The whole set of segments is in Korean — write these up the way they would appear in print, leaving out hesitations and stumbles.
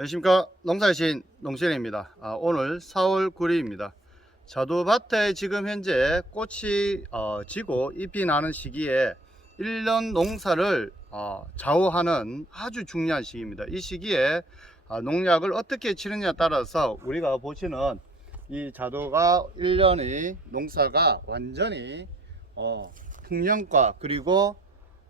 안녕하십니까. 농사의 농신입니다. 오늘 4월 9일입니다. 자두밭에 지금 현재 꽃이 지고 잎이 나는 시기에 1년 농사를 좌우하는 아주 중요한 시기입니다. 이 시기에 농약을 어떻게 치느냐에 따라서 우리가 보시는 이 자두가 1년의 농사가 완전히 풍년과 그리고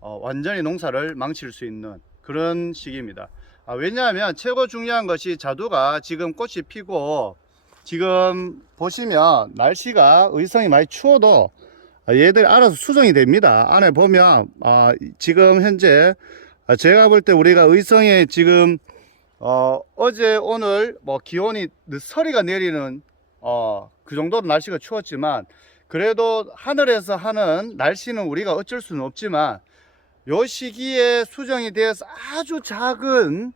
완전히 농사를 망칠 수 있는 그런 시기입니다. 왜냐하면 최고 중요한 것이 자두가 지금 꽃이 피고 지금 보시면 날씨가 의성이 많이 추워도 얘들이 알아서 수정이 됩니다. 안에 보면 지금 현재 제가 볼 때 우리가 의성에 지금 어제 오늘 뭐 기온이 서리가 내리는 그 정도로 날씨가 추웠지만 그래도 하늘에서 하는 날씨는 우리가 어쩔 수는 없지만 요 시기에 수정이 되어서 아주 작은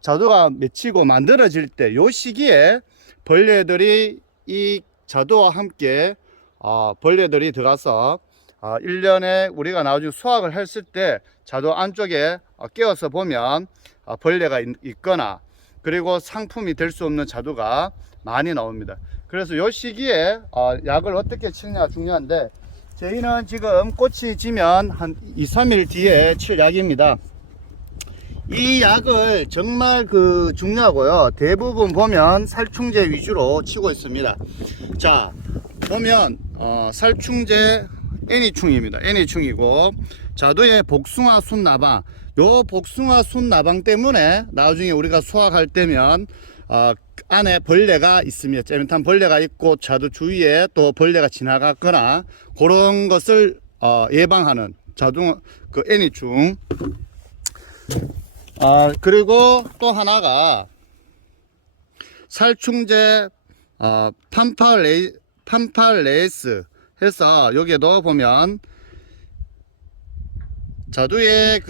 자두가 맺히고 만들어질 때 요 시기에 벌레들이 이 자두와 함께 벌레들이 들어가서 1년에 우리가 나중에 수확을 했을 때 자두 안쪽에 깨어서 보면 벌레가 있거나 그리고 상품이 될 수 없는 자두가 많이 나옵니다. 그래서 요 시기에 약을 어떻게 치느냐가 중요한데 저희는 지금 꽃이 지면 한 2-3일 뒤에 칠 약입니다. 이 약을 정말 중요하고요. 대부분 보면 살충제 위주로 치고 있습니다. 자, 보면 살충제 애니충입니다. 애니충이고 자두의 복숭아 순나방, 요 복숭아 순나방 때문에 나중에 우리가 수확할 때면 안에 벌레가 있으면 째면탄 벌레가 있고 자두 주위에 또 벌레가 지나갔거나 그런 것을 예방하는 자두 애니충. 그리고 또 하나가 살충제 판팔레이스 해서 여기에 넣어보면 자두의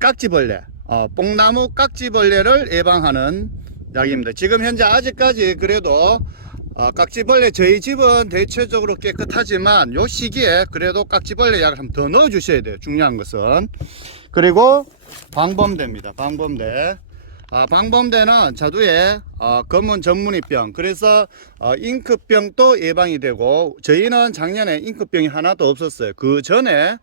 깍지벌레, 뽕나무 깍지벌레를 예방하는 약입니다. 지금 현재 아직까지 그래도 깍지벌레 저희 집은 대체적으로 깨끗하지만 요 시기에 그래도 깍지벌레 약을 한 번 더 넣어 주셔야 돼요. 중요한 것은. 그리고 방범대입니다. 방범대. 방범대는 자두의 검은 전문이병, 그래서 잉크병도 예방이 되고 저희는 작년에 잉크병이 하나도 없었어요. 그 전에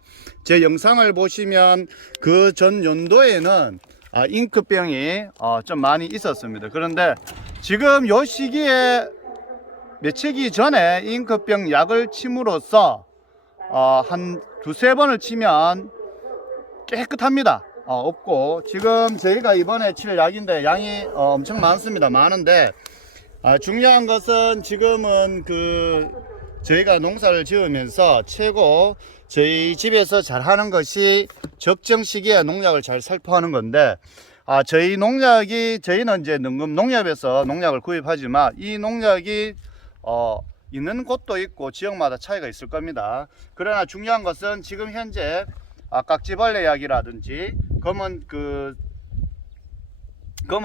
제 영상을 보시면 그 전 연도에는 잉크병이 좀 많이 있었습니다. 그런데 지금 요 시기에 며칠기 전에 잉크병 약을 침으로써 한 2-3번을 치면 깨끗합니다. 없고 지금 저희가 이번에 칠 약인데 양이 엄청 많습니다. 많은데 중요한 것은 지금은 저희가 농사를 지으면서 최고 저희 집에서 잘 하는 것이 적정 시기에 농약을 잘 살포하는 건데 저희 농약이 저희는 이제 농협에서 농약을 구입하지만 이 농약이 있는 곳도 있고 지역마다 차이가 있을 겁니다. 그러나 중요한 것은 지금 현재 깍지벌레 약이라든지 검은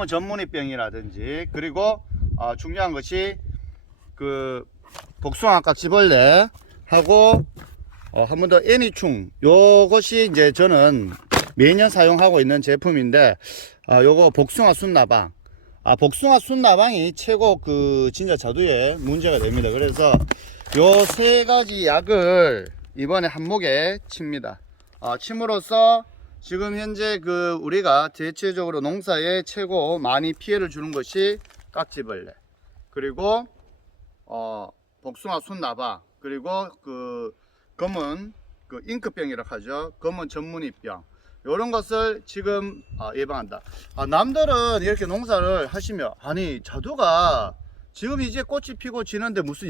전문이병이라든지 그리고 중요한 것이 복숭아 깍지벌레 하고 한 번 더 애니충, 요것이 이제 저는 매년 사용하고 있는 제품인데 요거 복숭아 순나방. 복숭아 순나방이 최고 진짜 자두에 문제가 됩니다. 그래서 요 3가지 약을 이번에 한목에 칩니다. 침으로써 지금 현재 우리가 대체적으로 농사에 최고 많이 피해를 주는 것이 깍지벌레, 그리고 복숭아 순나방, 그리고 검은 잉크병이라고 하죠. 검은 전문이병. 이런 것을 지금 예방한다. 남들은 이렇게 농사를 하시면 아니 자두가 지금 이제 꽃이 피고 지는데 무슨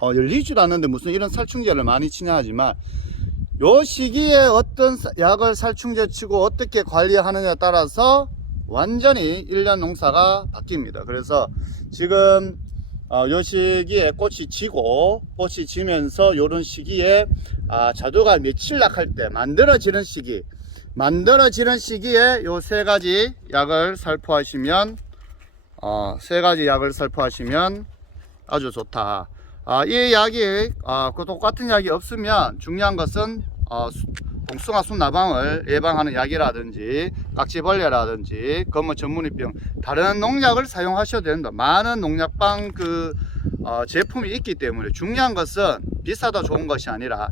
열리지도 않는데 무슨 이런 살충제를 많이 치냐 하지만 요 시기에 어떤 약을 살충제 치고 어떻게 관리하느냐에 따라서 완전히 1년 농사가 바뀝니다. 그래서 지금 요 시기에 꽃이 지면서 요런 시기에 자두가 며칠락할 때 만들어지는 시기에 요 3가지 약을 살포하시면 아주 좋다. 이 약이 똑같은 약이 없으면 중요한 것은 복숭아 순나방을 예방하는 약이라든지 깍지벌레라든지 검은 전문이병 다른 농약을 사용하셔도 된다. 많은 농약방 제품이 있기 때문에 중요한 것은 비싸다 좋은 것이 아니라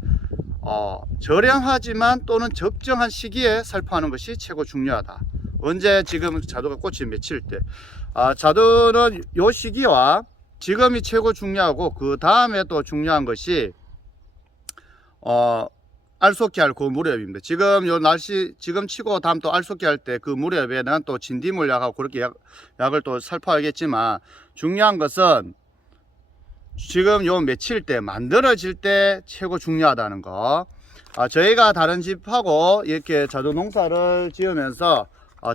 저렴하지만 또는 적정한 시기에 살포하는 것이 최고 중요하다. 언제 지금 자두가 꽃이 맺힐 때 자두는 요 시기와 지금이 최고 중요하고 그 다음에 또 중요한 것이 알속기 할 그 무렵입니다. 지금 요 날씨 지금 치고 다음 또 알속기 할 때 그 무렵에는 또 진디물약하고 그렇게 약을 또 살포하겠지만 중요한 것은 지금 요 맺힐 때 만들어질 때 최고 중요하다는 거. 저희가 다른 집하고 이렇게 자두 농사를 지으면서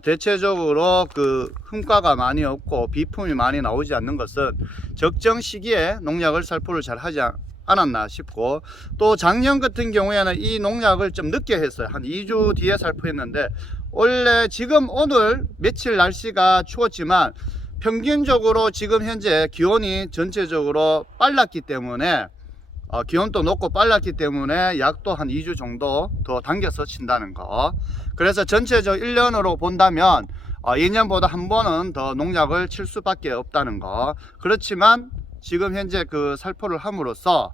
대체적으로 그 흠가가 많이 없고 비품이 많이 나오지 않는 것은 적정 시기에 농약을 살포를 잘 하지 않았나 싶고, 또 작년 같은 경우에는 이 농약을 좀 늦게 했어요. 한 2주 뒤에 살포했는데 원래 지금 오늘 며칠 날씨가 추웠지만 평균적으로 지금 현재 기온이 전체적으로 빨랐기 때문에 기온도 높고 빨랐기 때문에 약도 한 2주 정도 더 당겨서 친다는 거. 그래서 전체적 1년으로 본다면 2년보다 한 번은 더 농약을 칠 수밖에 없다는 거. 그렇지만 지금 현재 그 살포를 함으로써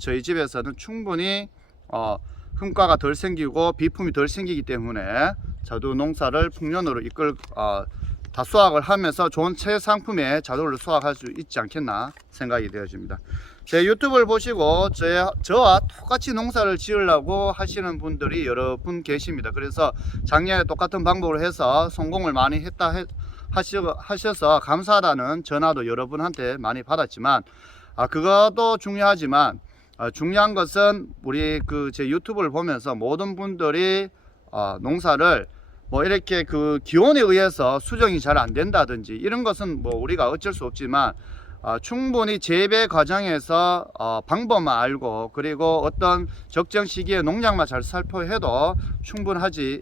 저희 집에서는 충분히 흠가가 덜 생기고 비품이 덜 생기기 때문에 자두 농사를 풍년으로 다 수확을 하면서 좋은 최상품의 자두를 수확할 수 있지 않겠나 생각이 되어집니다. 제 유튜브를 보시고 저와 똑같이 농사를 지으려고 하시는 분들이 여러 분 계십니다. 그래서 작년에 똑같은 방법을 해서 성공을 많이 했다 하셔서 감사하다는 전화도 여러분한테 많이 받았지만 그것도 중요하지만 중요한 것은 우리 제 유튜브를 보면서 모든 분들이 농사를 뭐 이렇게 그 기온에 의해서 수정이 잘 안 된다든지 이런 것은 뭐 우리가 어쩔 수 없지만 충분히 재배 과정에서 방법만 알고 그리고 어떤 적정 시기에 농약만 잘 살포해도 충분하지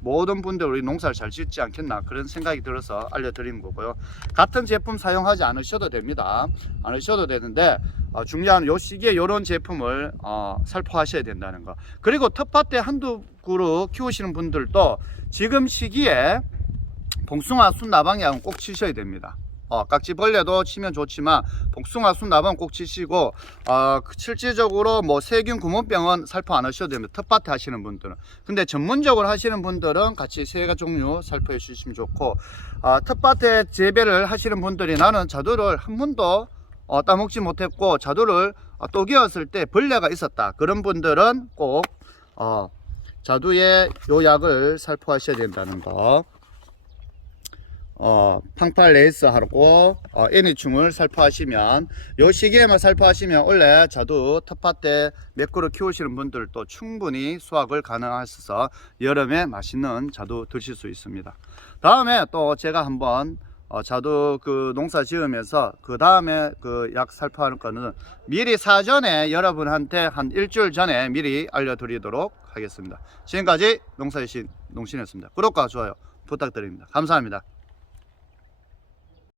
모든 분들 우리 농사를 잘 짓지 않겠나 그런 생각이 들어서 알려드리는 거고요. 같은 제품 사용하지 않으셔도 됩니다. 않으셔도 되는데 중요한 요 시기에 이런 제품을 살포하셔야 된다는 거. 그리고 텃밭에 한두 그루 키우시는 분들도 지금 시기에 복숭아 순나방약은 꼭 치셔야 됩니다. 깍지벌레도 치면 좋지만 복숭아 순나방 꼭 치시고 실질적으로 뭐 세균 구몬병은 살포 안 하셔도 됩니다. 텃밭에 하시는 분들은. 근데 전문적으로 하시는 분들은 같이 세 가지 종류 살포해 주시면 좋고, 텃밭에 재배를 하시는 분들이 나는 자두를 한 번도 따먹지 못했고 자두를 또기었을 때 벌레가 있었다, 그런 분들은 꼭 자두에 요 약을 살포하셔야 된다는 거. 팡팔레이스하고 애니충을 살포하시면 요 시기에만 살포하시면 원래 자두 텃밭에 몇 그루 키우시는 분들도 충분히 수확을 가능하셔서 여름에 맛있는 자두 드실 수 있습니다. 다음에 또 제가 한번 자두 농사 지으면서 그 다음에 약 살포하는 거는 미리 사전에 여러분한테 한 일주일 전에 미리 알려드리도록 하겠습니다. 지금까지 농사의 신 농신이었습니다. 구독과 좋아요 부탁드립니다. 감사합니다.